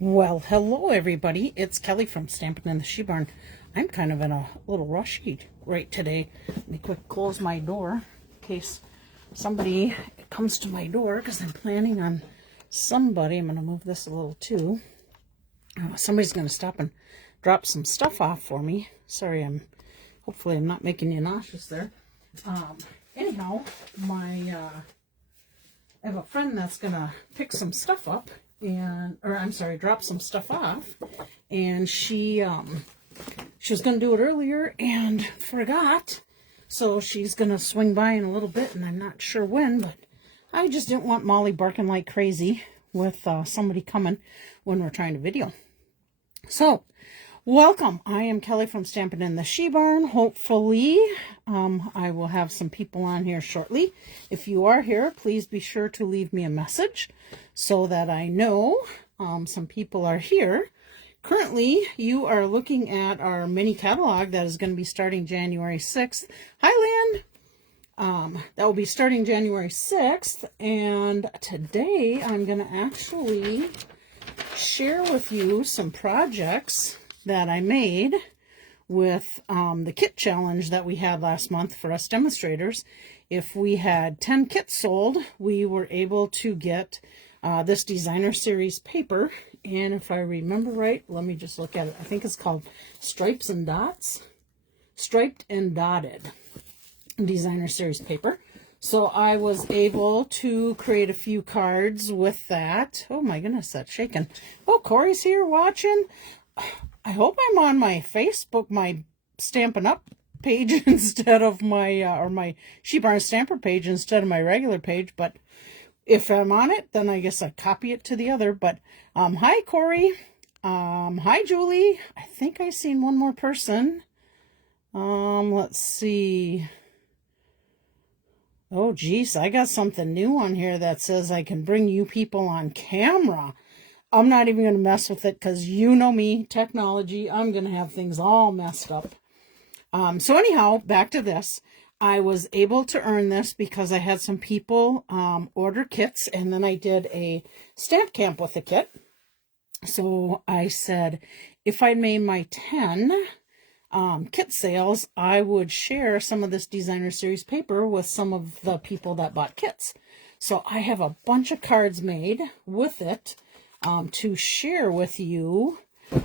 Well, hello everybody. It's Kelly from Stampin' in the She Barn. I'm kind of in a little rushy right today. Let me quick close my door in case somebody comes to my door because I'm planning on somebody. I'm going to move this a little too. Somebody's going to stop and drop some stuff off for me. Sorry, hopefully I'm not making you nauseous there. Anyhow, I have a friend that's going to pick some stuff up. Drop some stuff off, and she was going to do it earlier and forgot, so she's going to swing by in a little bit, and I'm not sure when, but I just didn't want Molly barking like crazy with somebody coming when we're trying to video. So, welcome. I am Kelly from Stampin' in the She Barn. Hopefully, I will have some people on here shortly. If you are here, please be sure to leave me a message so that I know some people are here. Currently, you are looking at our mini catalog that is going to be starting January 6th. Hi, Lynn! That will be starting January 6th, and today I'm going to actually share with you some projects that I made with the kit challenge that we had last month for us demonstrators. If we had 10 kits sold, we were able to get this designer series paper, and if I remember right, let me just look at it. I think it's called Stripes and Dots, Striped and Dotted designer series paper. So I was able to create a few cards with that. Oh my goodness, that's shaking. Oh, Corey's here watching. I hope I'm on my Facebook, my Stampin' Up page instead of my She Barn Stamper page instead of my regular page, but if I'm on it, then I guess I copy it to the other. But hi Corey, hi Julie. I think I seen one more person. Let's see. Oh geez, I got something new on here that says I can bring you people on camera. I'm not even going to mess with it because you know me, technology, I'm going to have things all messed up. So anyhow, back to this. I was able to earn this because I had some people order kits, and then I did a stamp camp with a kit. So I said if I made my 10 kit sales, I would share some of this designer series paper with some of the people that bought kits. So I have a bunch of cards made with it to share with you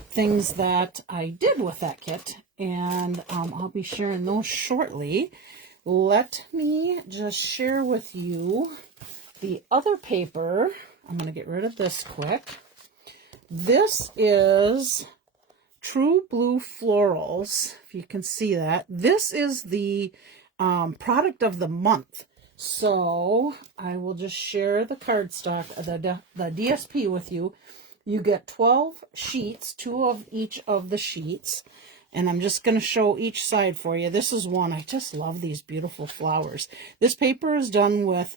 things that I did with that kit, and I'll be sharing those shortly. Let me just share with you the other paper. I'm going to get rid of this quick. This is True Blue Florals, if you can see that. This is the product of the month. So I will just share the cardstock, the DSP with you. You get 12 sheets, 2 of each of the sheets. And I'm just going to show each side for you. This is one. I just love these beautiful flowers. This paper is done with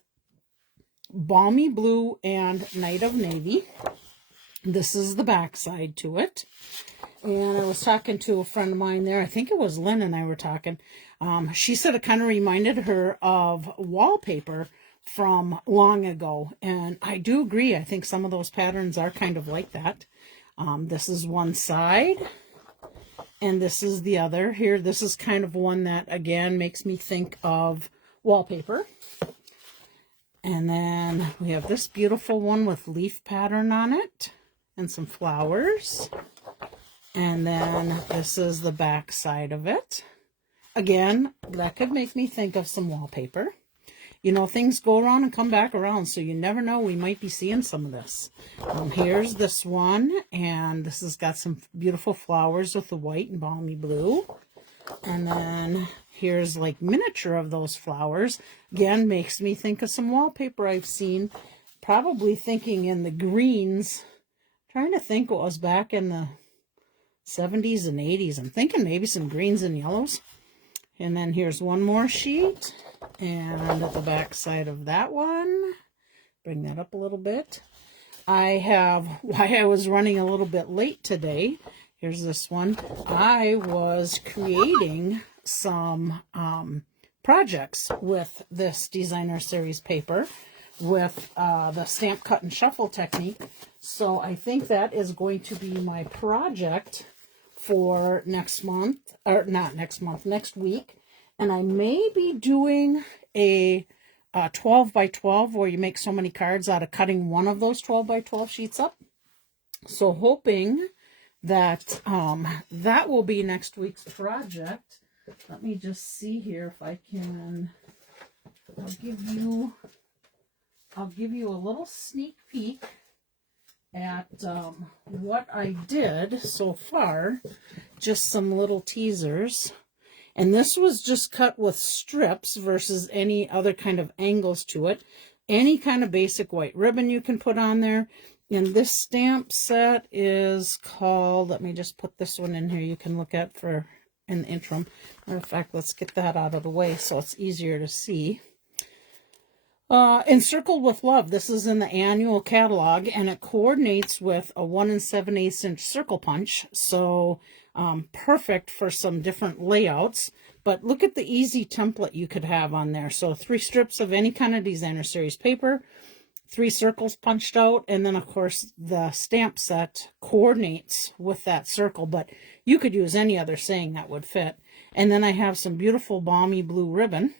Balmy Blue and Night of Navy. This is the back side to it. And I was talking to a friend of mine there. I think it was Lynn and I were talking. She said it kind of reminded her of wallpaper from long ago. And I do agree. I think some of those patterns are kind of like that. This is one side. And this is the other. Here, this is kind of one that, again, makes me think of wallpaper. And then we have this beautiful one with leaf pattern on it and some flowers. And then this is the back side of it. Again, that could make me think of some wallpaper. You know, things go around and come back around, so you never know. We might be seeing some of this. Here's this one, and this has got some beautiful flowers with the white and balmy blue. And then here's like miniature of those flowers. Again, makes me think of some wallpaper I've seen. Probably thinking in the greens. Trying to think what was back in the 70s and 80s. I'm thinking maybe some greens and yellows. And then here's one more sheet. And at the back side of that one, bring that up a little bit. I have, why I was running a little bit late today, here's this one. I was creating some projects with this designer series paper with the stamp, cut, and shuffle technique. So I think that is going to be my project for next month, or not next month, next week. And I may be doing a 12 by 12 where you make so many cards out of cutting one of those 12 by 12 sheets up. So hoping that that will be next week's project. Let me just see here if I can. I'll give you a little sneak peek at what I did so far. Just some little teasers. And this was just cut with strips versus any other kind of angles to it. Any kind of basic white ribbon you can put on there. And this stamp set is called, let me just put this one in here you can look at for in the interim. Matter of fact, let's get that out of the way so it's easier to see. Encircled with Love. This is in the annual catalog, and it coordinates with a 1 7/8 inch circle punch. So perfect for some different layouts. But look at the easy template you could have on there. So 3 strips of any kind of designer series paper, 3 circles punched out, and then of course the stamp set coordinates with that circle, but you could use any other saying that would fit. And then I have some beautiful balmy blue ribbon.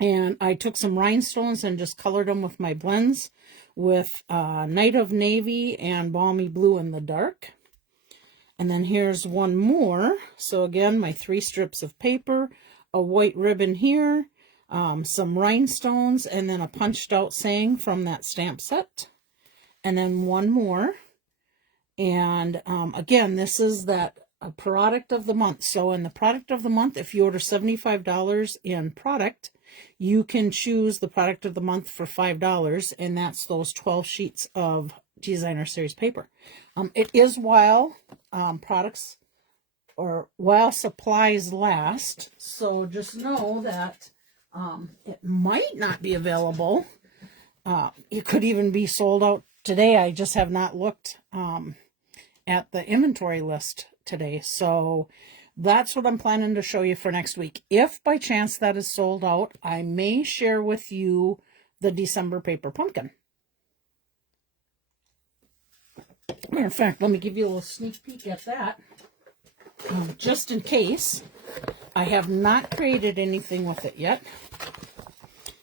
And I took some rhinestones and just colored them with my blends with Night of Navy and Balmy Blue in the dark. And then here's one more. So again, my 3 strips of paper, a white ribbon here, some rhinestones, and then a punched out saying from that stamp set. And then one more. And again, this is that product of the month. So in the product of the month, if you order $75 in product, you can choose the product of the month for $5, and that's those 12 sheets of designer series paper. It is while products or while supplies last, so just know that it might not be available. It could even be sold out today. I just have not looked at the inventory list today, so that's what I'm planning to show you for next week. If by chance that is sold out, I may share with you the December paper pumpkin. Matter of fact, let me give you a little sneak peek at that. Just in case. I have not created anything with it yet.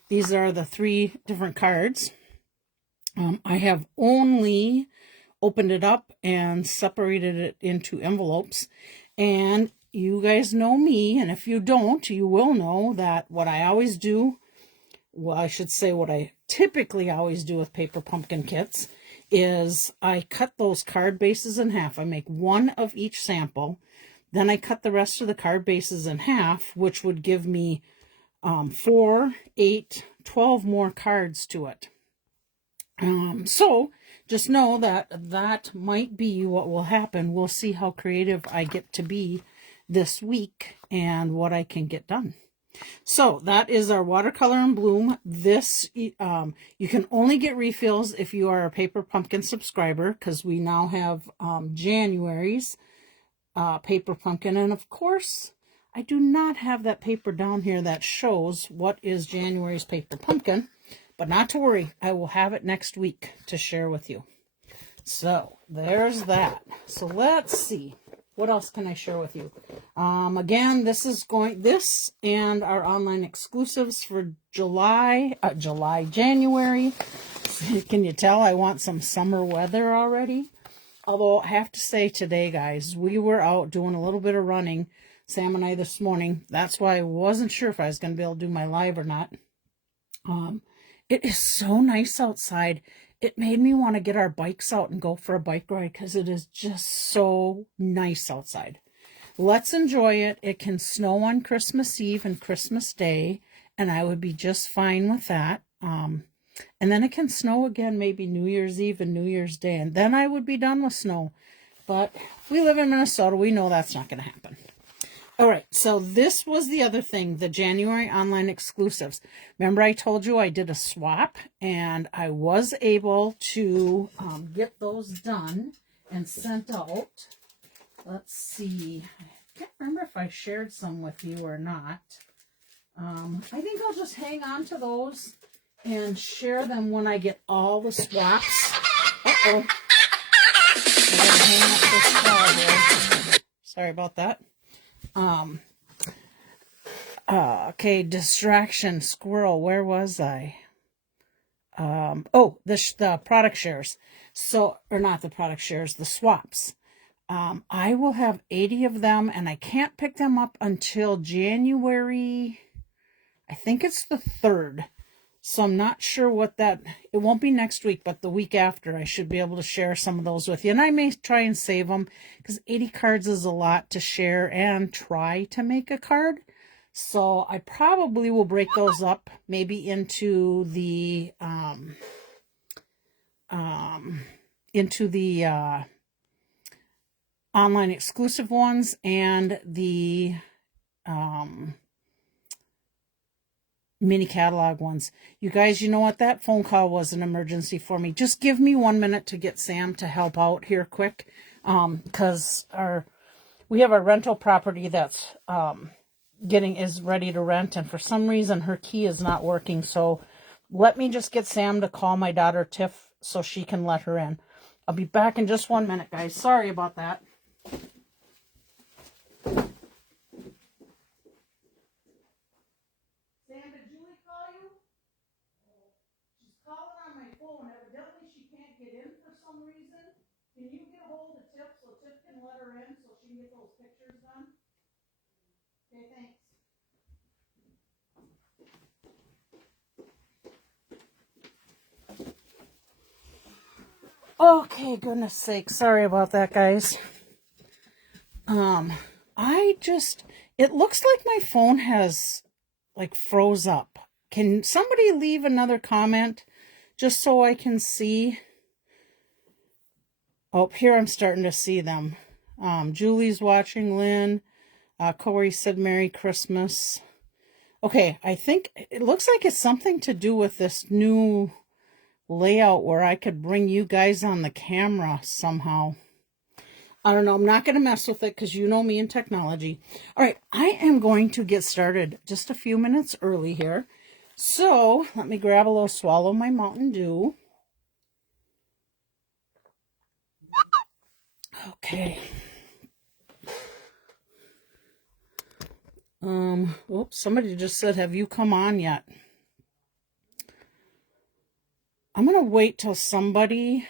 These are the 3 different cards. I have only opened it up and separated it into envelopes. And you guys know me, and if you don't, you will know that what I always do, well, I should say what I typically always do with paper pumpkin kits, is I cut those card bases in half. I make 1 of each sample. Then I cut the rest of the card bases in half, which would give me 4, 8, 12 more cards to it. So just know that that might be what will happen. We'll see how creative I get to be this week and what I can get done. So that is our watercolor and bloom. This, you can only get refills if you are a Paper Pumpkin subscriber, because we now have January's Paper Pumpkin. And of course, I do not have that paper down here that shows what is January's Paper Pumpkin. But not to worry, I will have it next week to share with you. So there's that. So let's see. What else can I share with you? Again, this and our online exclusives for January. Can you tell I want some summer weather already? Although I have to say today, guys, we were out doing a little bit of running, Sam and I, this morning. That's why I wasn't sure if I was going to be able to do my live or not. It is so nice outside. It made me want to get our bikes out and go for a bike ride because it is just so nice outside. Let's enjoy it. It can snow on Christmas Eve and Christmas Day, and I would be just fine with that. And then it can snow again, maybe New Year's Eve and New Year's Day, and then I would be done with snow. But we live in Minnesota. We know that's not going to happen. All right, so this was the other thing, the January online exclusives. Remember I told you I did a swap, and I was able to get those done and sent out. Let's see. I can't remember if I shared some with you or not. I think I'll just hang on to those and share them when I get all the swaps. Uh-oh. I gotta hang up this call here. Sorry about that. Okay, distraction, squirrel, where was I? The product shares. So, or not the product shares, the swaps. I will have 80 of them, and I can't pick them up until January, I think it's the 3rd. So I'm not sure what that, it won't be next week, but the week after I should be able to share some of those with you. And I may try and save them because 80 cards is a lot to share and try to make a card. So I probably will break those up maybe into the online exclusive ones and the mini catalog ones. You guys, you know what? That phone call was an emergency for me. Just give me 1 minute to get Sam to help out here quick. Because we have a rental property that's is ready to rent, and for some reason her key is not working. So let me just get Sam to call my daughter Tiff so she can let her in. I'll be back in just 1 minute, guys. Sorry about that. Evidently she can't get in for some reason. Can you get a hold of Tiff so Tiff can let her in so she can get those pictures done? Okay, thanks. Okay, goodness sake. Sorry about that, guys. It looks like my phone has froze up. Can somebody leave another comment just so I can see? Oh, here I'm starting to see them. Julie's watching, Lynn. Corey said Merry Christmas. Okay, I think it looks like it's something to do with this new layout where I could bring you guys on the camera somehow. I don't know. I'm not going to mess with it because you know me and technology. All right, I am going to get started just a few minutes early here. So let me grab a little swallow my Mountain Dew. Okay. Oops, somebody just said, have you come on yet? I'm going to wait till somebody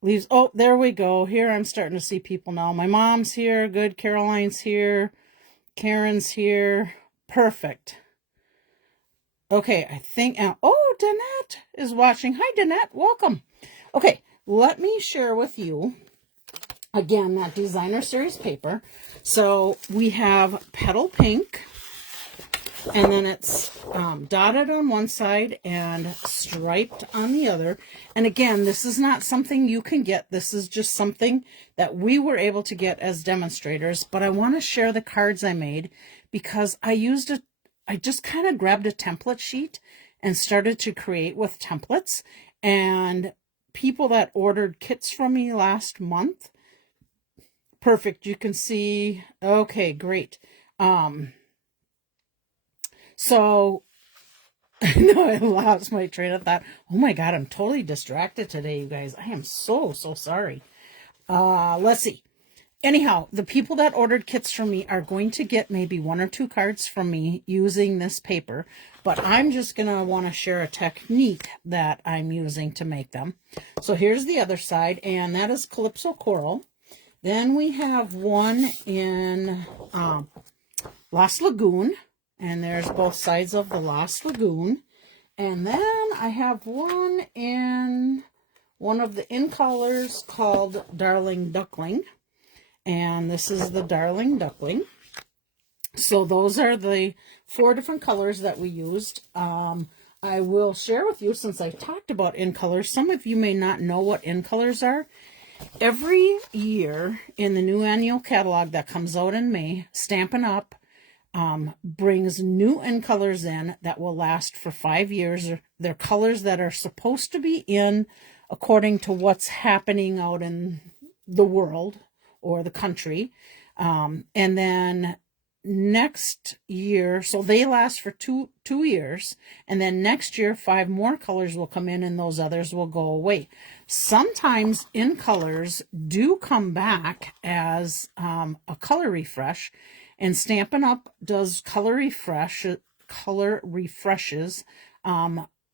leaves. Oh, there we go. Here I'm starting to see people now. My mom's here. Good. Caroline's here. Karen's here. Perfect. Okay, I think, oh, Danette is watching. Hi, Danette. Welcome. Okay, let me share with you, again, that designer series paper. So we have Petal Pink, and then it's dotted on one side and striped on the other. And again, this is not something you can get. This is just something that we were able to get as demonstrators. But I want to share the cards I made because I just kind of grabbed a template sheet and started to create with templates. And people that ordered kits from me last month, perfect. You can see, okay, great. So, no, I lost my train of thought. Oh my God, I'm totally distracted today, you guys. I am so sorry. Let's see. Anyhow, the people that ordered kits from me are going to get maybe 1 or 2 cards from me using this paper, but I'm just going to want to share a technique that I'm using to make them. So here's the other side, and that is Calypso Coral. Then we have one in Lost Lagoon, and there's both sides of the Lost Lagoon. And then I have one in one of the in colors called Darling Duckling. And this is the Darling Duckling. So those are the 4 different colors that we used. I will share with you, since I talked about in colors, some of you may not know what in colors are. Every year in the new annual catalog that comes out in May, Stampin' Up! Brings new in colors in that will last for 5 years. They're colors that are supposed to be in according to what's happening out in the world or the country. And then next year, so they last for two years, and then next year 5 more colors will come in and those others will go away. Sometimes in colors do come back as a color refresh, and Stampin' Up does color refreshes.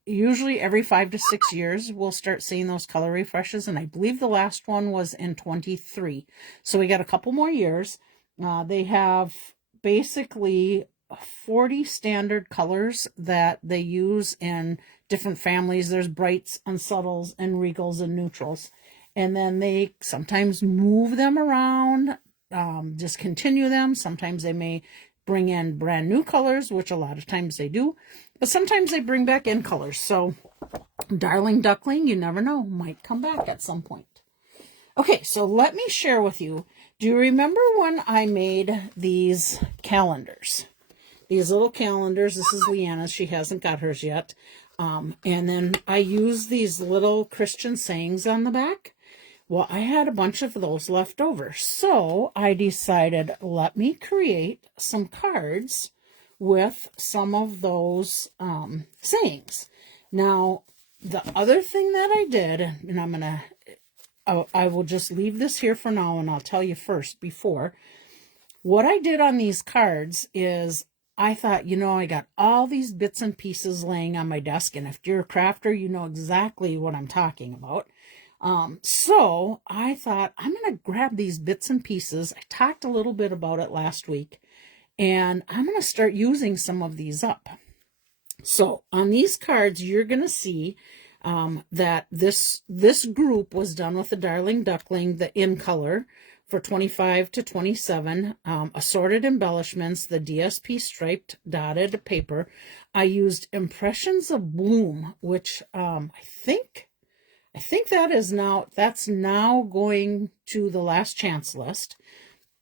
Usually every 5 to 6 years we'll start seeing those color refreshes, and I believe the last one was in 23. So we got a couple more years. They have basically 40 standard colors that they use in different families. There's brights and subtles and regals and neutrals. And then they sometimes move them around, discontinue them. Sometimes they may bring in brand new colors, which a lot of times they do. But sometimes they bring back in colors. So Darling Duckling, you never know, might come back at some point. Okay, so let me share with you. Do you remember when I made these calendars? These little calendars. This is Leanna's. She hasn't got hers yet. And then I used these little Christian sayings on the back. Well, I had a bunch of those left over. So I decided, let me create some cards with some of those sayings. Now, the other thing that I did, and I'm going to... I will just leave this here for now, and I'll tell you first before. What I did on these cards is I thought, you know, I got all these bits and pieces laying on my desk, and if you're a crafter, you know exactly what I'm talking about. So I thought, I'm going to grab these bits and pieces. I talked a little bit about it last week, and I'm going to start using some of these up. So on these cards, you're going to see that this group was done with the Darling Duckling, the in color for 25 to 27, assorted embellishments, the DSP striped dotted paper. I used Impressions of Bloom, which I think that's now going to the last chance list.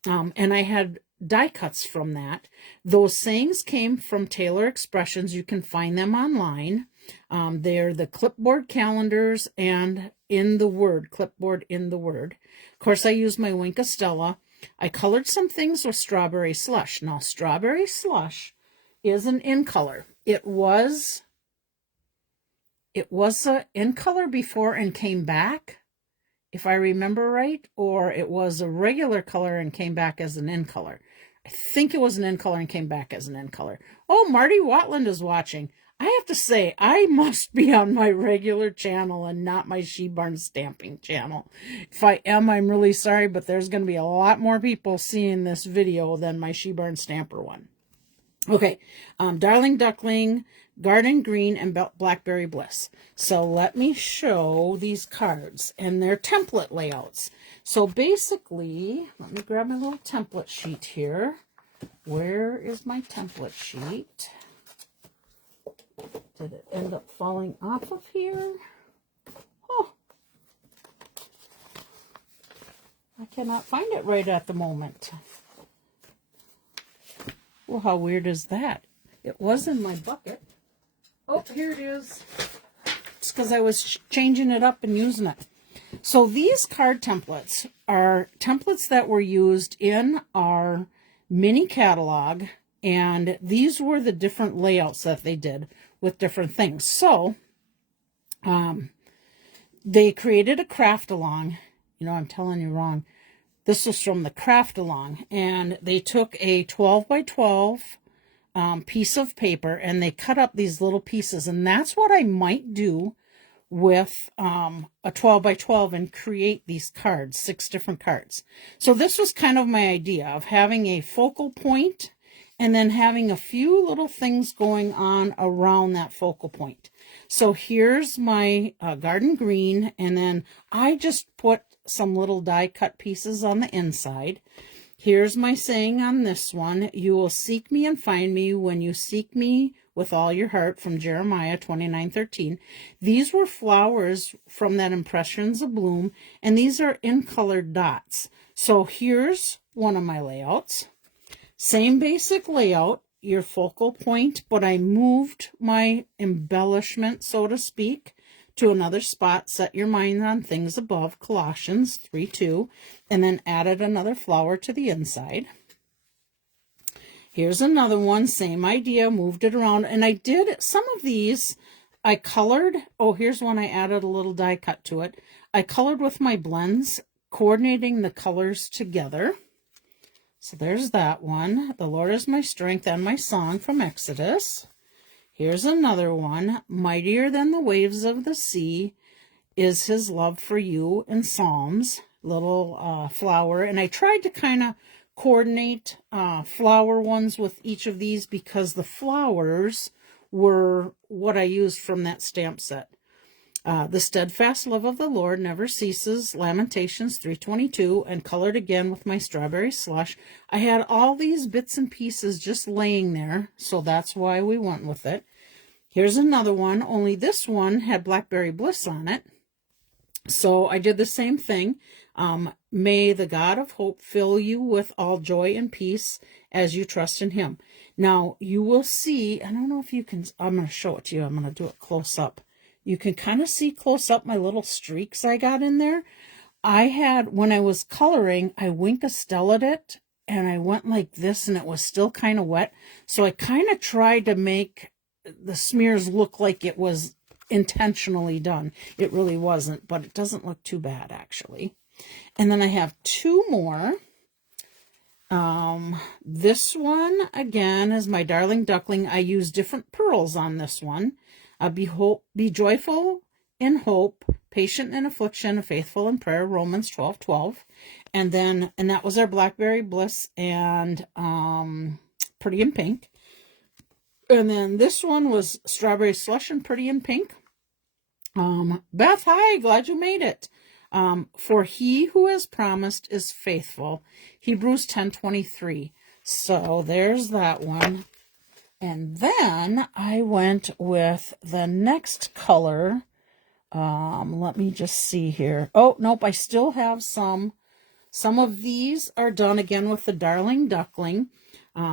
And I had die cuts from that. Those sayings came from Taylor Expressions. You can find them online. They're the clipboard calendars and in the Word, clipboard in the Word. Of course, I used my Wink of Stella. I colored some things with Strawberry Slush. Now, Strawberry Slush is an in color. It was in color before and came back, if I remember right, or it was a regular color and came back as an in color. I think it was an in color and came back as an in color. Oh, Marty Watland is watching. I have to say, I must be on my regular channel and not my She Barn Stamping channel. If I am, I'm really sorry, but there's going to be a lot more people seeing this video than my She Barn Stamper one. Okay, Darling Duckling, Garden Green, and Blackberry Bliss. So let me show these cards and their template layouts. So basically, let me grab my little template sheet here. Where is my template sheet? Did it end up falling off of here? Oh, I cannot find it right at the moment. Well, how weird is that? It was in my bucket. Oh, here it is. It's because I was changing it up and using it. So these card templates are templates that were used in our mini catalog, and these were the different layouts that they did with different things. So they created a craft along. You know, I'm telling you wrong. This was from the craft along, and they took a 12 by 12 piece of paper and they cut up these little pieces, and that's what I might do with a 12 by 12 and create these cards, 6 different cards. So this was kind of my idea of having a focal point and then having a few little things going on around that focal point. So here's my garden green, and then I just put some little die cut pieces on the inside. Here's my saying on this one: you will seek me and find me when you seek me with all your heart, from Jeremiah 29:13. These were flowers from that Impressions of Bloom, and these are in colored dots. So here's one of my layouts. Same basic layout, your focal point, but I moved my embellishment, so to speak, to another spot. Set your mind on things above, Colossians 3:2, and then added another flower to the inside. Here's another one, same idea, moved it around. And I did some of these, I colored. Oh, here's one I added a little die cut to it. I colored with my blends, coordinating the colors together. So there's that one. The Lord is my strength and my song from Exodus. Here's another one. Mightier than the waves of the sea is his love for you in Psalms. Little flower. And I tried to kind of coordinate flower ones with each of these because the flowers were what I used from that stamp set. The steadfast love of the Lord never ceases, Lamentations 3:22, and colored again with my strawberry slush. I had all these bits and pieces just laying there, so that's why we went with it. Here's another one, only this one had Blackberry Bliss on it. So I did the same thing. May the God of hope fill you with all joy and peace as you trust in him. Now, you will see, I don't know if you can, I'm going to show it to you. I'm going to do it close up. You can kind of see close up my little streaks I got in there. I had, when I was coloring, I Wink-A-Stella'd it, and I went like this, and it was still kind of wet. So I kind of tried to make the smears look like it was intentionally done. It really wasn't, but it doesn't look too bad, actually. And then I have two more. This one, again, is my Darling Duckling. I use different pearls on this one. Be joyful in hope, patient in affliction, faithful in prayer, Romans 12:12. And that was our Blackberry Bliss and Pretty in Pink. And then this one was Strawberry Slush and Pretty in Pink. Beth, hi, glad you made it. For he who has promised is faithful, Hebrews 10:23. So there's that one. And then I went with the next color. Let me just see here. Oh, nope, I still have some. Some of these are done again with the Darling Duckling.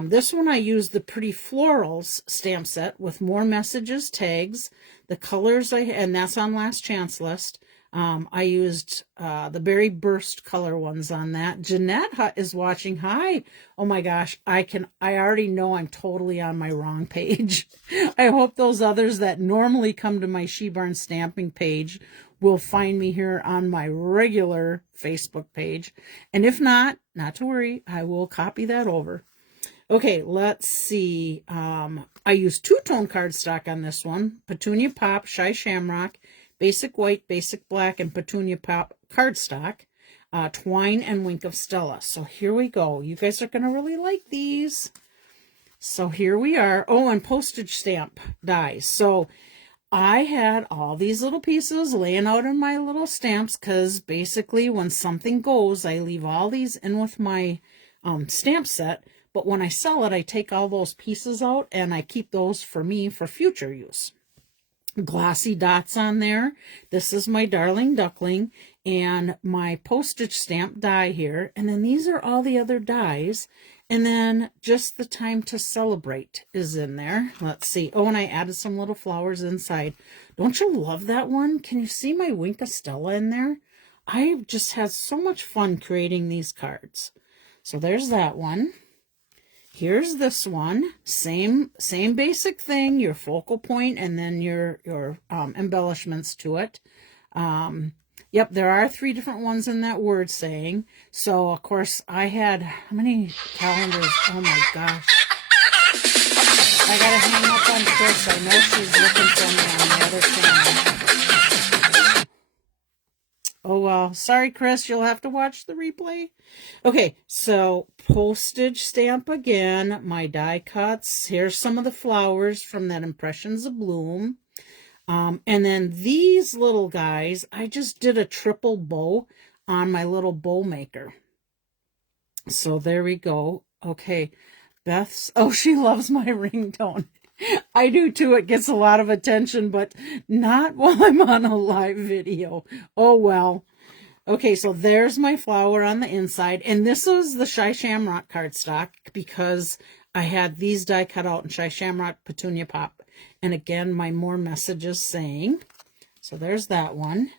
This one I used the Pretty Florals stamp set with more messages, tags, the colors, and that's on Last Chance List. I used the Berry Burst color ones on that. Jeanette is watching. Hi. Oh my gosh. I already know I'm totally on my wrong page. I hope those others that normally come to my She Barn stamping page will find me here on my regular Facebook page. And if not to worry, I will copy that over. Okay, let's see. I used two-tone cardstock on this one. Petunia Pop, Shy Shamrock, Basic White, Basic Black, and Petunia Pop cardstock, Twine, and Wink of Stella. So here we go. You guys are going to really like these. So here we are. Oh, and postage stamp dies. So I had all these little pieces laying out in my little stamps because basically when something goes, I leave all these in with my stamp set. But when I sell it, I take all those pieces out and I keep those for me for future use. Glossy dots on there. This is my Darling Duckling and my postage stamp die here. And then these are all the other dies. And then just the time to celebrate is in there. Let's see. Oh, and I added some little flowers inside. Don't you love that one? Can you see my Wink-A-Stella in there? I've just had so much fun creating these cards. So there's that one. Here's this one, same basic thing, your focal point and then your embellishments to it. Yep, there are 3 different ones in that word saying. So, of course, I had, how many calendars? Oh, my gosh. I got to hang up on Chris. I know she's looking for me on the other channel. Oh, well, sorry, Chris, you'll have to watch the replay. Okay, so postage stamp again, my die cuts. Here's some of the flowers from that Impressions of Bloom. And then these little guys, I just did a triple bow on my little bow maker. So there we go. Okay, Beth's, oh, she loves my ringtone. I do too. It gets a lot of attention, but not while I'm on a live video. Oh, well. Okay, so there's my flower on the inside. And this was the Shy Shamrock cardstock because I had these die cut out in Shy Shamrock, Petunia Pop. And again, my more messages saying. So there's that one.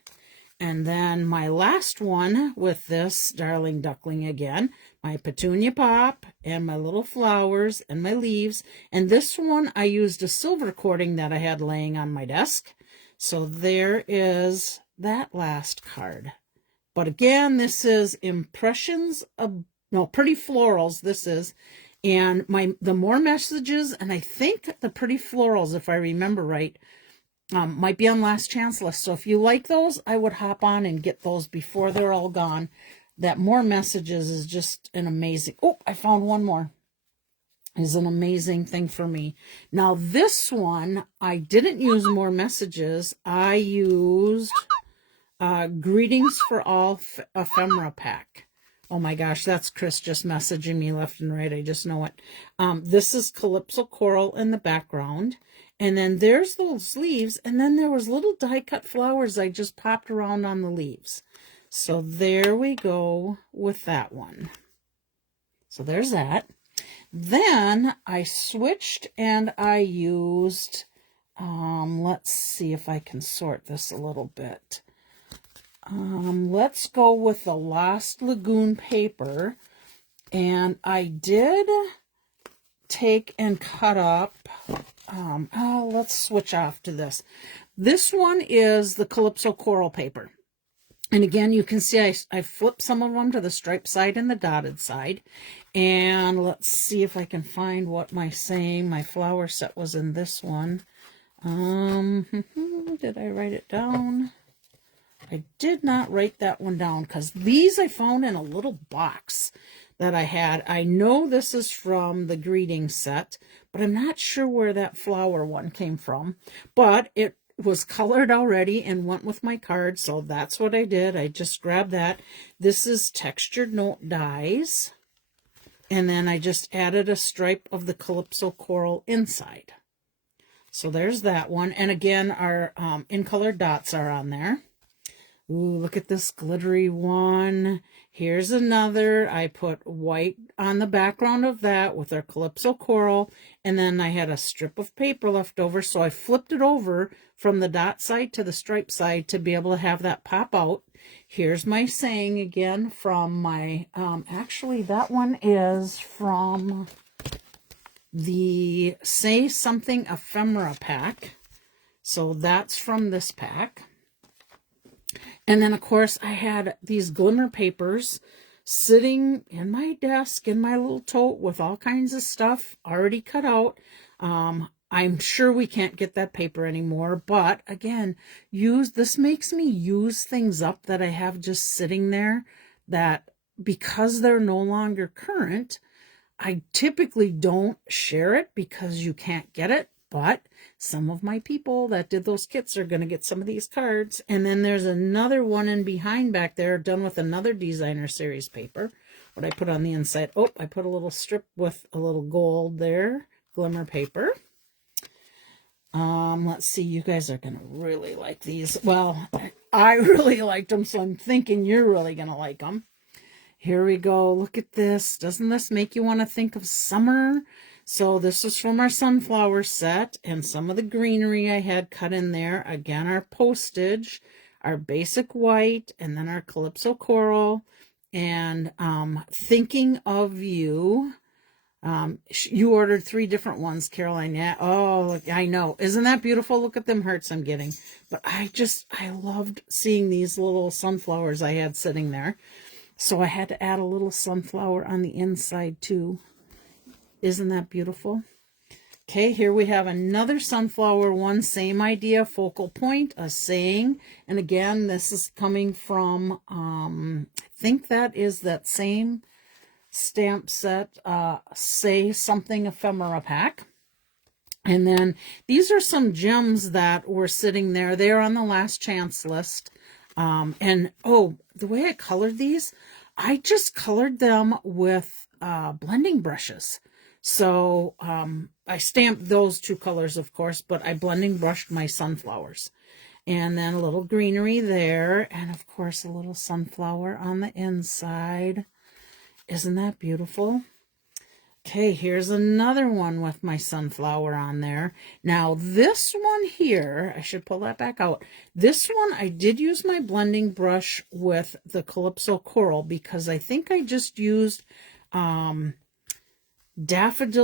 And then my last one with this darling duckling again, my petunia pop and my little flowers and my leaves. And this one I used a silver coating that I had laying on my desk. So there is that last card. But again, this is impressions of, no, pretty florals, this is. And the more messages, and I think the pretty florals, if I remember right, might be on last chance list. So if you like those, I would hop on and get those before they're all gone. That more messages is just an amazing, oh, I found one more, is an amazing thing for me. Now this one, I didn't use more messages. I used Greetings for All ephemera pack. Oh my gosh, that's Chris just messaging me left and right. I just know it. This is Calypso Coral in the background. And then there's those leaves. And then there was little die-cut flowers I just popped around on the leaves. So there we go with that one. So there's that. Then I switched and I used, let's see if I can sort this a little bit. Let's go with the Lost Lagoon paper. And I did take and cut up, let's switch off to this. This one is the Calypso Coral paper. And again, you can see I flipped some of them to the striped side and the dotted side. And let's see if I can find what my flower set was in this one. Did I write it down? I did not write that one down because these I found in a little box that I had. I know this is from the greeting set, but I'm not sure where that flower one came from. But it was colored already and went with my card, so that's what I did. I just grabbed that. This is textured note dies. And then I just added a stripe of the Calypso Coral inside. So there's that one. And again, our in color dots are on there. Ooh, look at this glittery one. Here's another. I put white on the background of that with our Calypso Coral. And then I had a strip of paper left over. So I flipped it over from the dot side to the stripe side to be able to have that pop out. Here's my saying again from my, actually that one is from the Say Something Ephemera pack. So that's from this pack. And then, of course, I had these glimmer papers sitting in my desk in my little tote with all kinds of stuff already cut out. I'm sure we can't get that paper anymore. But, again, this makes me use things up that I have just sitting there that because they're no longer current, I typically don't share it because you can't get it. But some of my people that did those kits are going to get some of these cards. And then there's another one in behind back there done with another designer series paper. What I put on the inside. Oh, I put a little strip with a little gold there. Glimmer paper. Let's see. You guys are going to really like these. Well, I really liked them, so I'm thinking you're really going to like them. Here we go. Look at this. Doesn't this make you want to think of summer? So this is from our sunflower set, and some of the greenery I had cut in there. Again, our postage, our basic white, and then our Calypso Coral, and Thinking of You. You ordered 3 different ones, Caroline. Yeah. Oh, look, I know. Isn't that beautiful? Look at them hearts I'm getting. But I loved seeing these little sunflowers I had sitting there. So I had to add a little sunflower on the inside too. Isn't that beautiful? Okay, here we have another sunflower one. Same idea, focal point, a saying. And again, this is coming from, I think that is that same stamp set, Say Something Ephemera pack. And then these are some gems that were sitting there. They're on the last chance list. And oh, the way I colored these, I just colored them with blending brushes. So I stamped those 2 colors, of course, but I blending brushed my sunflowers. And then a little greenery there, and of course a little sunflower on the inside. Isn't that beautiful? Okay, here's another one with my sunflower on there. Now this one here, I should pull that back out. This one, I did use my blending brush with the Calypso Coral because I think I just used Daffodil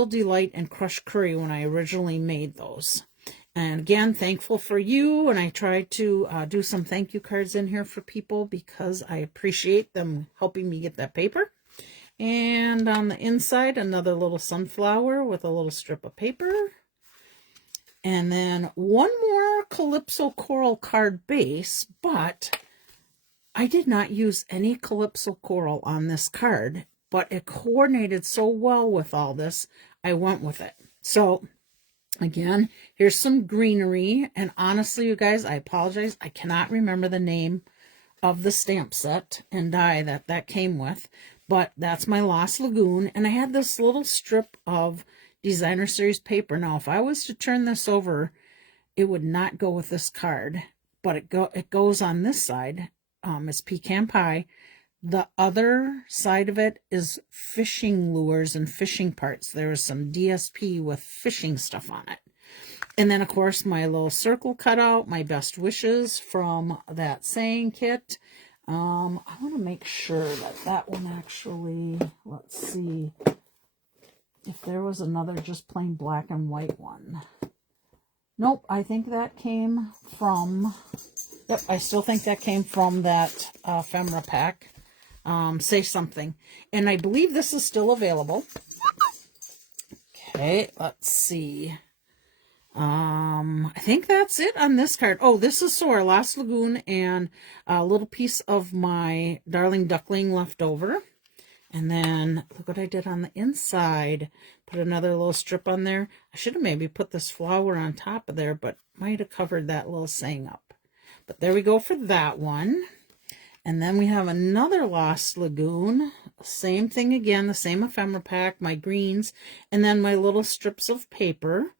Delight and Crushed Curry when I originally made those. And again, thankful for you, and I tried to do some thank you cards in here for people because I appreciate them helping me get that paper. And on the inside, another little sunflower with a little strip of paper. And then one more Calypso Coral card base, but I did not use any Calypso Coral on this card, but it coordinated so well with all this, I went with it. So again, here's some greenery, and honestly, you guys, I apologize, I cannot remember the name of the stamp set and die that came with, but that's my Lost Lagoon, and I had this little strip of Designer Series paper. Now, if I was to turn this over, it would not go with this card, but it goes on this side. It's pecan pie. The other side of it is fishing lures and fishing parts. There is some DSP with fishing stuff on it. And then, of course, my little circle cutout, my best wishes from that saying kit. I want to make sure that one actually, let's see if there was another just plain black and white one. Nope, I think that came from, yep, I still think that came from that ephemera pack. Say something. And I believe this is still available. Okay, let's see. I think that's it on this card. Oh, this is our Lost Lagoon and a little piece of my Darling Duckling left over. And then look what I did on the inside. Put another little strip on there. I should have maybe put this flower on top of there, but might have covered that little saying up. But there we go for that one. And then we have another Lost Lagoon. Same thing again, the same ephemera pack, my greens, and then my little strips of paper.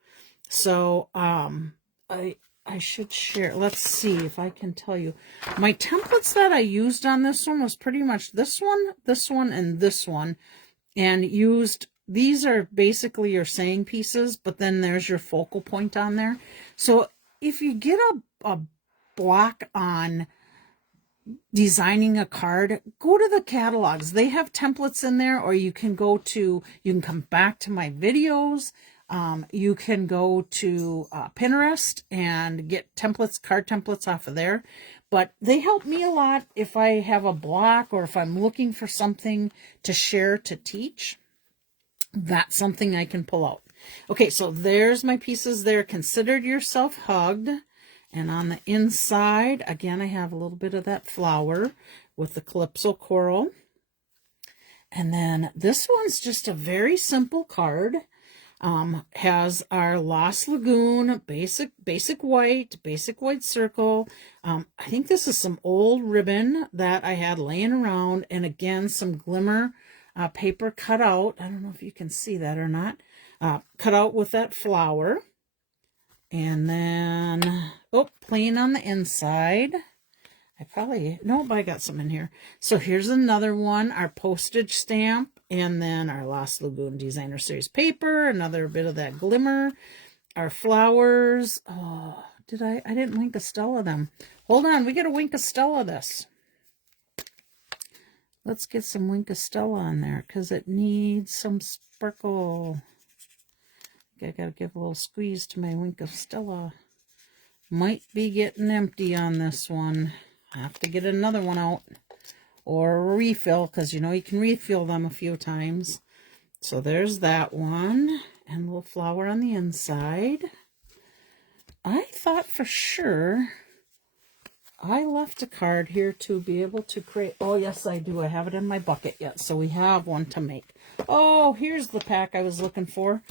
So I should share. Let's see if I can tell you. My templates that I used on this one was pretty much this one, and this one. And used, these are basically your saying pieces, but then there's your focal point on there. So if you get a block on designing a card, go to the catalogs. They have templates in there, or you can come back to my videos. You can go to Pinterest and get templates, card templates off of there. But they help me a lot if I have a block or if I'm looking for something to share, to teach. That's something I can pull out. Okay, so there's my pieces there. Consider yourself hugged. And on the inside, again, I have a little bit of that flower with the Calypso Coral. And then this one's just a very simple card. Has our Lost Lagoon, basic white circle. I think this is some old ribbon that I had laying around. And again, some glimmer paper cut out. I don't know if you can see that or not. Cut out with that flower. And then, oh, plain on the inside. Nope, I got some in here. So here's another one, our postage stamp, and then our Lost Lagoon Designer Series paper, another bit of that glimmer, our flowers. Oh, I didn't Wink of Stella them. Hold on, we got to Wink of Stella this. Let's get some Wink of Stella on there, because it needs some sparkle. I got to give a little squeeze to my Wink of Stella. Might be getting empty on this one. I have to get another one out. Or a refill, because you know you can refill them a few times. So there's that one. And a little flower on the inside. I thought for sure I left a card here to be able to create. Oh, yes, I do. I have it in my bucket yet. So we have one to make. Oh, here's the pack I was looking for.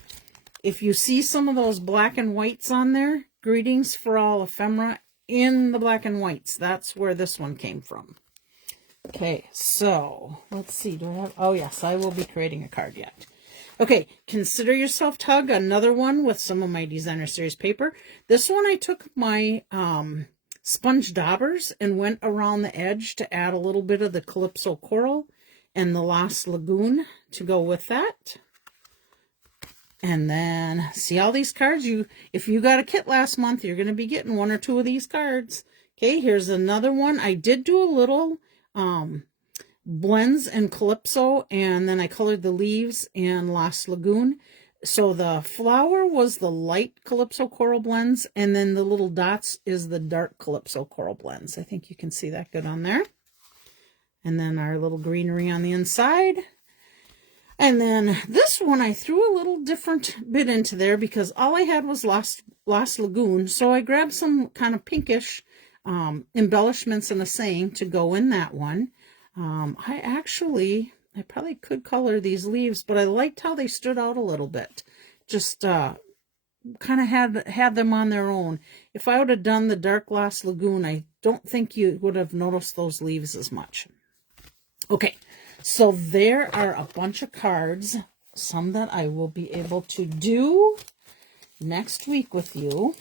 If you see some of those black and whites on there, greetings for all ephemera in the black and whites. That's where this one came from. Okay, so let's see. Do I have? Oh, yes, I will be creating a card yet. Okay, consider yourself tugged. Another one with some of my Designer Series paper. This one I took my sponge daubers and went around the edge to add a little bit of the Calypso Coral and the Lost Lagoon to go with that. And then see all these cards. If you got a kit last month, you're going to be getting 1 or 2 of these cards. Okay, here's another one. I did do a little blends in Calypso, and then I colored the leaves in Lost Lagoon. So the flower was the light Calypso Coral Blends, and then the little dots is the dark Calypso Coral Blends. I think you can see that good on there. And then our little greenery on the inside. And then this one, I threw a little different bit into there because all I had was Lost Lagoon. So I grabbed some kind of pinkish embellishments and a saying to go in that one. I probably could color these leaves, but I liked how they stood out a little bit. Just kind of had them on their own. If I would have done the dark Lost Lagoon, I don't think you would have noticed those leaves as much. Okay, so there are a bunch of cards, some that I will be able to do next week with you.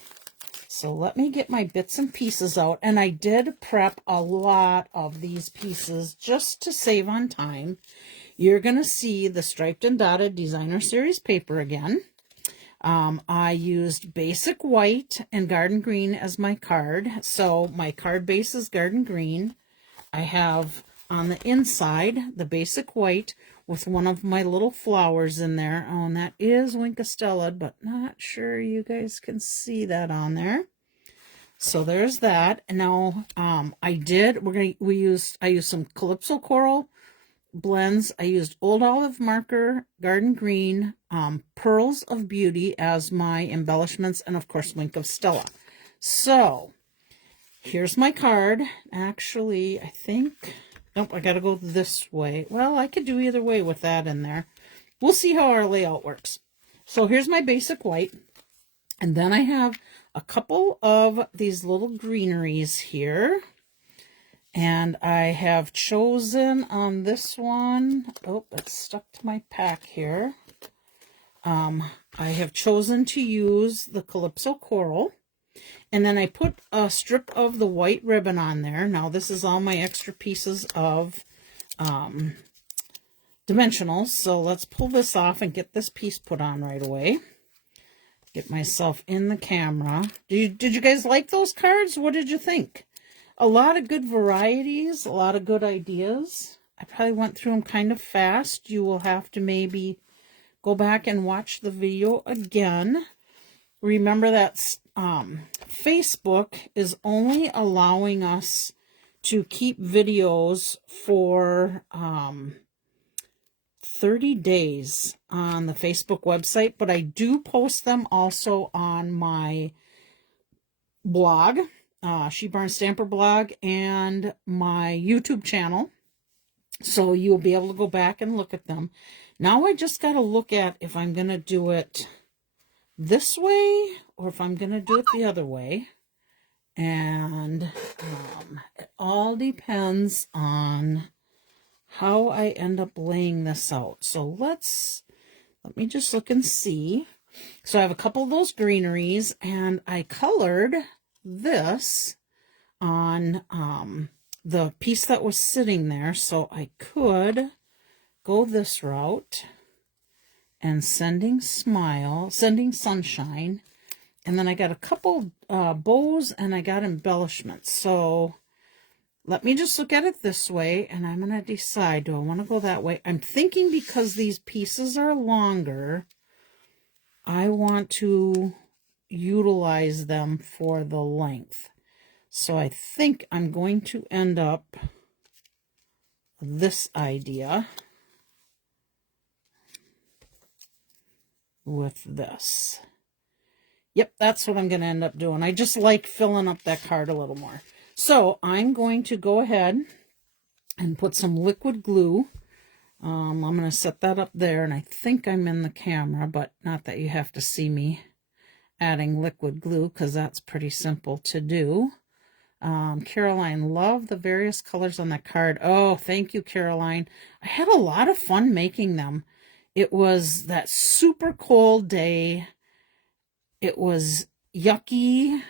So let me get my bits and pieces out. And I did prep a lot of these pieces just to save on time. You're going to see the striped and dotted designer series paper again. I used basic white and garden green as my card. So my card base is garden green. I have on the inside the basic white with one of my little flowers in there. Oh, and that is Winkostella, but not sure you guys can see that on there. So there's that. And now I used some Calypso Coral blends. I used Old Olive Marker, Garden Green, Pearls of Beauty as my embellishments, and of course Wink of Stella. So here's my card. Actually, I think, nope, I gotta go this way. Well, I could do either way with that in there. We'll see how our layout works. So here's my basic white. And then I have a couple of these little greeneries here. And I have chosen on this one, oh, it's stuck to my pack here. I have chosen to use the Calypso Coral. And then I put a strip of the white ribbon on there. Now this is all my extra pieces of dimensionals. So let's pull this off and get this piece put on right away. Get myself in the camera. Did you guys like those cards? What did you think? A lot of good varieties, a lot of good ideas. I probably went through them kind of fast. You will have to maybe go back and watch the video again. Remember that Facebook is only allowing us to keep videos for 30 days on the Facebook website, but I do post them also on my blog, She Barn Stamper blog, and my YouTube channel. So you'll be able to go back and look at them. Now I just got to look at if I'm going to do it this way or if I'm going to do it the other way. And it all depends on how I end up laying this out. So let me just look and see. So I have a couple of those greeneries, and I colored this on the piece that was sitting there, so I could go this route and sending sunshine. And then I got a couple bows, and I got embellishments. So let me just look at it this way, and I'm going to decide, do I want to go that way? I'm thinking because these pieces are longer, I want to utilize them for the length. So I think I'm going to end up this idea with this. Yep, that's what I'm going to end up doing. I just like filling up that card a little more. So I'm going to go ahead and put some liquid glue. I'm going to set that up there, and I think I'm in the camera, but not that you have to see me adding liquid glue, because that's pretty simple to do. Caroline, love the various colors on that card. Oh, thank you, Caroline. I had a lot of fun making them. It was that super cold day. It was yucky,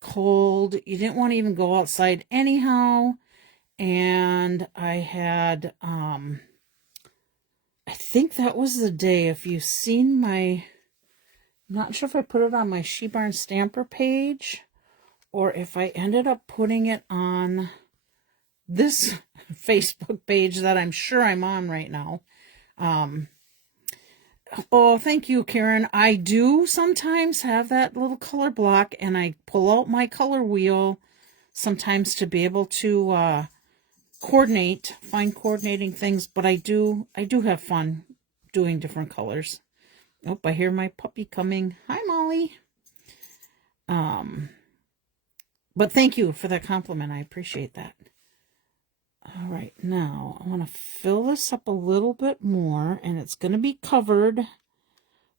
cold. You didn't want to even go outside anyhow. And I had, I think that was the day, if you've seen my I'm not sure if I put it on my She Barn Stamper page or if I ended up putting it on this Facebook page that I'm sure I'm on right now. Oh, thank you, Karen. I do sometimes have that little color block, and I pull out my color wheel sometimes to be able to find coordinating things, but I do have fun doing different colors. Oh, I hear my puppy coming. Hi, Molly. But thank you for that compliment. I appreciate that. All right, now I want to fill this up a little bit more, and it's going to be covered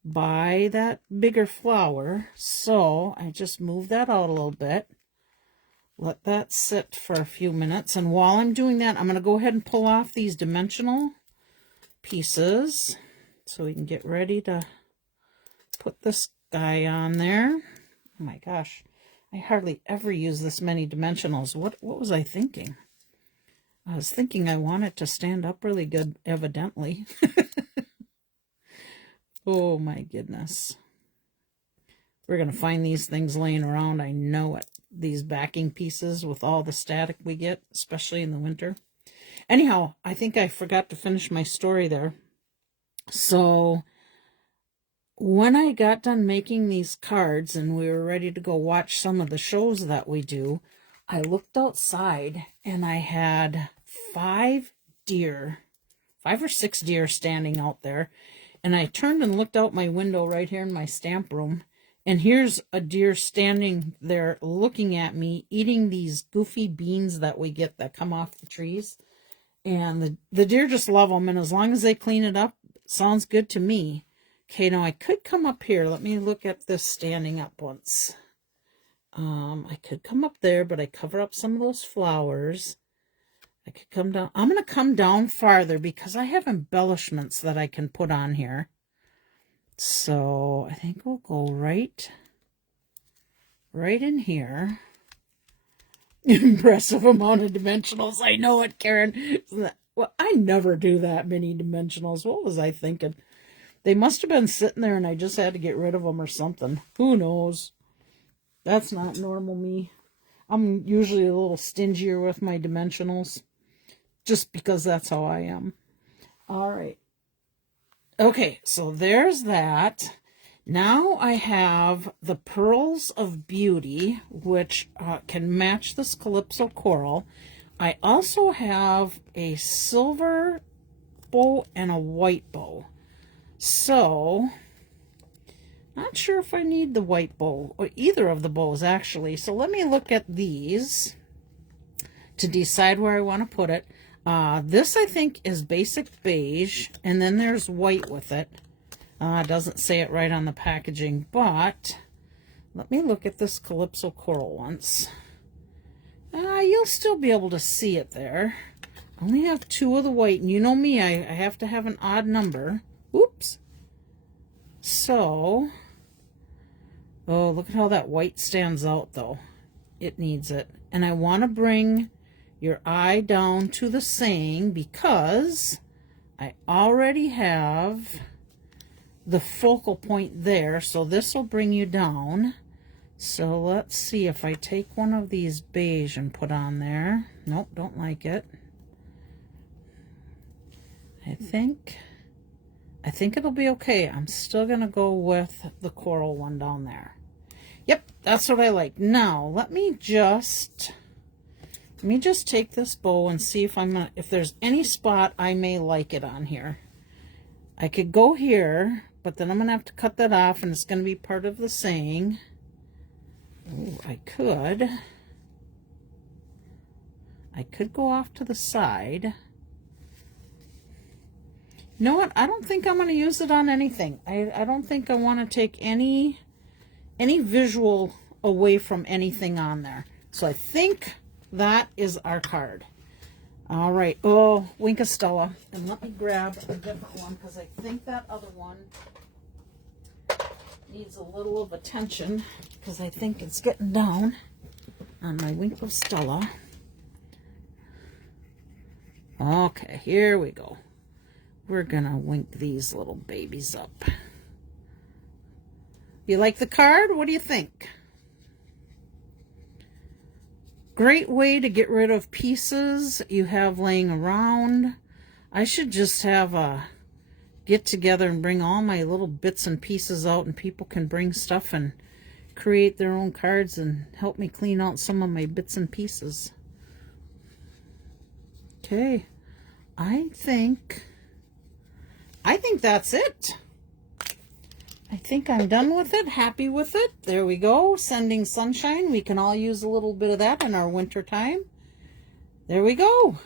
by that bigger flower. So I just move that out a little bit. Let that sit for a few minutes. And while I'm doing that, I'm going to go ahead and pull off these dimensional pieces so we can get ready to put this guy on there. Oh my gosh, I hardly ever use this many dimensionals. What was I thinking? I was thinking I want it to stand up really good, evidently. Oh my goodness. We're going to find these things laying around. I know it. These backing pieces with all the static we get, especially in the winter. Anyhow, I think I forgot to finish my story there. So when I got done making these cards and we were ready to go watch some of the shows that we do, I looked outside and I had 5 or 6 deer standing out there. And I turned and looked out my window right here in my stamp room. And here's a deer standing there looking at me, eating these goofy beans that we get that come off the trees. And the deer just love them. And as long as they clean it up, it sounds good to me. Okay, now I could come up here. Let me look at this standing up once. I could come up there, but I cover up some of those flowers. I could come down. I'm going to come down farther because I have embellishments that I can put on here. So I think we'll go right in here. Impressive amount of dimensionals. I know it, Karen. Well, I never do that many dimensionals. What was I thinking? They must have been sitting there and I just had to get rid of them or something. Who knows? That's not normal me. I'm usually a little stingier with my dimensionals, just because that's how I am. All right. Okay, so there's that. Now I have the Pearls of Beauty, which can match this Calypso Coral. I also have a silver bow and a white bow. So, not sure if I need the white bow, or either of the bows actually. So let me look at these to decide where I want to put it. This I think is basic beige, and then there's white with it. It doesn't say it right on the packaging, but let me look at this Calypso Coral once. You'll still be able to see it there. I only have 2 of the white, and you know me, I have to have an odd number. Oops. So, oh, look at how that white stands out, though. It needs it. And I want to bring your eye down to the saying because I already have the focal point there, so this will bring you down. So let's see if I take one of these beige and put on there. Nope, don't like it. I think it'll be okay. I'm still gonna go with the coral one down there. Yep, that's what I like. Now let me just take this bow and see if there's any spot I may like it on here. I could go here, but then I'm gonna have to cut that off, and it's gonna be part of the saying. Ooh, I could go off to the side. You know what? I don't think I'm going to use it on anything. I don't think I want to take any visual away from anything on there. So I think that is our card. All right. Oh, Winka Stella. And let me grab a different one because I think that other one needs a little of attention because I think it's getting down on my Winka Stella. Okay, here we go. We're gonna wink these little babies up. You like the card? What do you think? Great way to get rid of pieces you have laying around. I should just have a get together and bring all my little bits and pieces out, and people can bring stuff and create their own cards and help me clean out some of my bits and pieces. Okay, I think that's it. I think I'm done with it, happy with it. There we go, sending sunshine. We can all use a little bit of that in our winter time. There we go.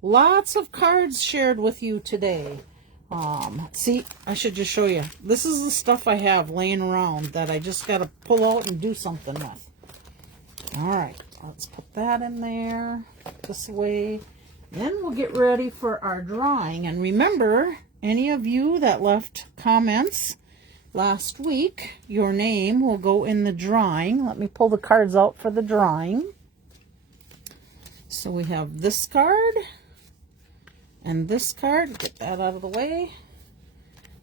Lots of cards shared with you today. See, I should just show you. This is the stuff I have laying around that I just got to pull out and do something with. All right, let's put that in there, this way. Then we'll get ready for our drawing. And remember, any of you that left comments last week, your name will go in the drawing. Let me pull the cards out for the drawing. So we have this card and this card. Get that out of the way.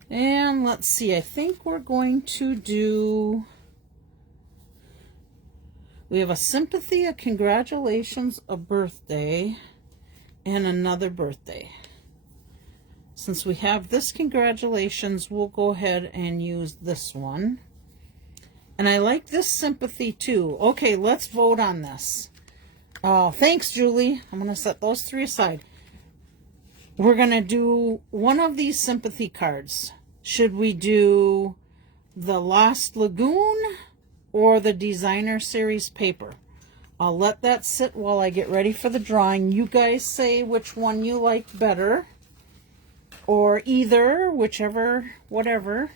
And let's see, I think we're going to do, we have a sympathy, a congratulations, a birthday, and another birthday. Since we have this congratulations, we'll go ahead and use this one. And I like this sympathy too. Okay, let's vote on this. Oh, thanks, Julie. I'm going to set those three aside. We're going to do one of these sympathy cards. Should we do the Lost Lagoon or the Designer Series paper? I'll let that sit while I get ready for the drawing. You guys say which one you like better, or either, whichever, whatever.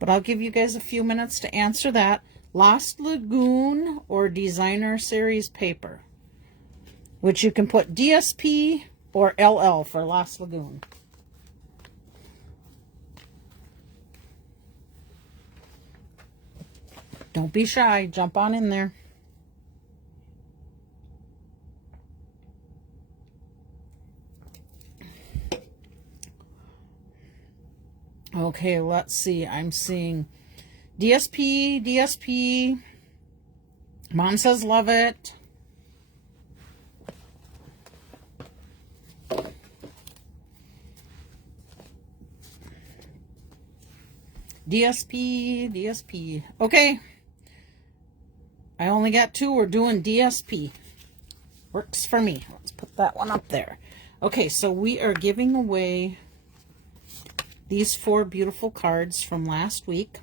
But I'll give you guys a few minutes to answer that. Lost Lagoon or Designer Series paper, which you can put DSP or LL for Lost Lagoon. Don't be shy. Jump on in there. Okay, let's see. I'm seeing DSP, DSP. Mom says love it. DSP, DSP. Okay. I only got two. We're doing DSP. Works for me. Let's put that one up there. Okay, so we are giving away these 4 beautiful cards from last week.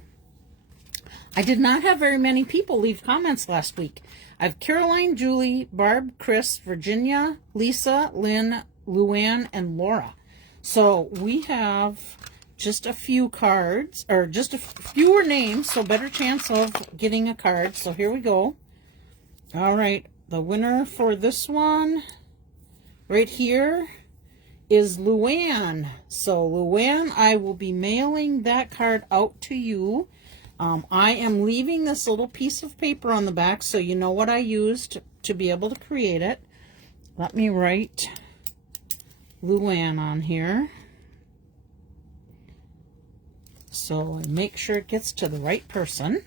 I did not have very many people leave comments last week. I have Caroline, Julie, Barb, Chris, Virginia, Lisa, Lynn, Luann, and Laura. So we have just a few cards, or just fewer names, so better chance of getting a card. So here we go. All right, the winner for this one right here is Luann. So Luann, I will be mailing that card out to you. I am leaving this little piece of paper on the back so you know what I used to be able to create it. Let me write Luann on here, so I make sure it gets to the right person.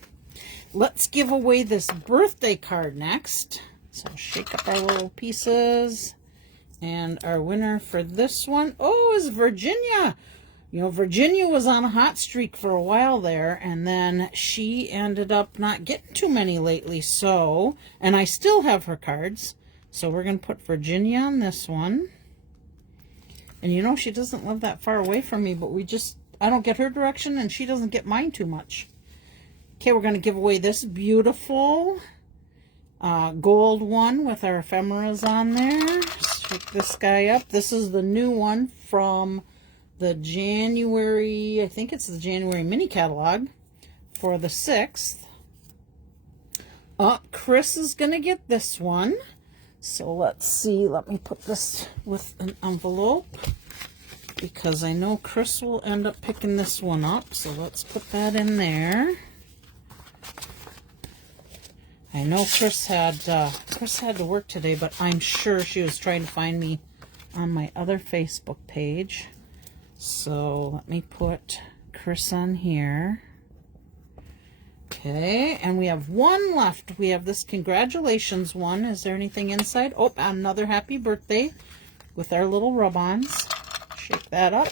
Let's give away this birthday card next. So shake up our little pieces. And our winner for this one, oh, is Virginia. You know, Virginia was on a hot streak for a while there, and then she ended up not getting too many lately. So, and I still have her cards. So we're going to put Virginia on this one. And you know, she doesn't live that far away from me, but I don't get her direction, and she doesn't get mine too much. Okay, we're going to give away this beautiful gold one with our ephemeras on there. Pick this guy up. This is the new one from the January, I think it's the January mini catalog for the 6th. Chris is going to get this one. So let's see. Let me put this with an envelope because I know Chris will end up picking this one up. So let's put that in there. I know Chris had to work today, but I'm sure she was trying to find me on my other Facebook page. So let me put Chris on here. Okay, and we have one left. We have this congratulations one. Is there anything inside? Oh, another happy birthday with our little rub-ons. Shake that up.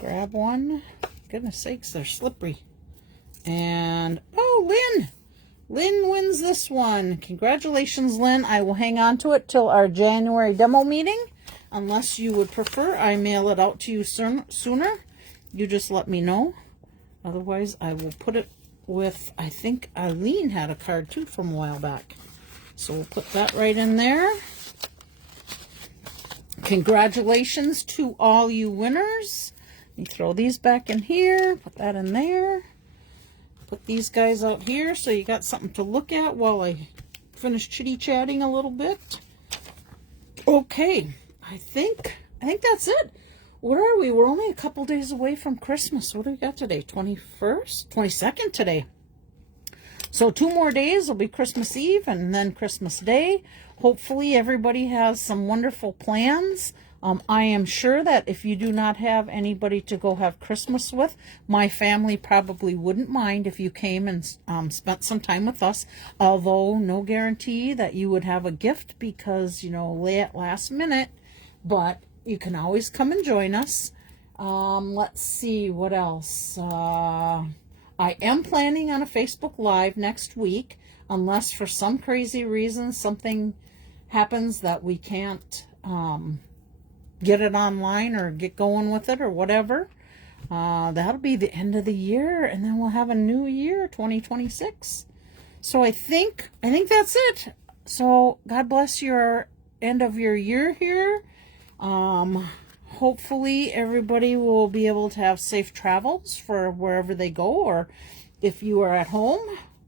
Grab one. Goodness sakes, they're slippery. And, oh, Lynn. Lynn wins this one. Congratulations, Lynn. I will hang on to it till our January demo meeting. Unless you would prefer I mail it out to you sooner. You just let me know. Otherwise, I will put it with, I think Eileen had a card too from a while back. So we'll put that right in there. Congratulations to all you winners. Let me throw these back in here. Put that in there. Put these guys out here so you got something to look at while I finish chitty-chatting a little bit. Okay, I think that's it. Where are we? We're only a couple days away from Christmas. What do we got today? 21st? 22nd today. So 2 more days will be Christmas Eve and then Christmas Day. Hopefully everybody has some wonderful plans. I am sure that if you do not have anybody to go have Christmas with, my family probably wouldn't mind if you came and spent some time with us. Although no guarantee that you would have a gift because, you know, last minute. But you can always come and join us. Let's see what else. I am planning on a Facebook Live next week, unless for some crazy reason something happens that we can't get it online or get going with it or whatever. That'll be the end of the year, and then we'll have a new year, 2026. So I think that's it. So God bless your end of your year here. Hopefully everybody will be able to have safe travels for wherever they go, or if you are at home,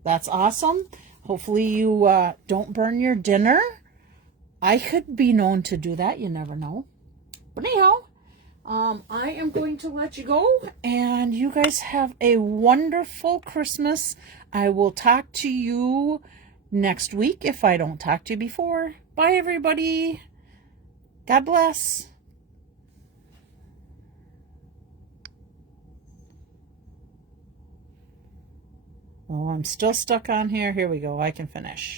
that's awesome. Hopefully you don't burn your dinner. I could be known to do that. You never know. But anyhow, I am going to let you go, and you guys have a wonderful Christmas. I will talk to you next week if I don't talk to you before. Bye, everybody. God bless. Oh, I'm still stuck on here. Here we go. I can finish.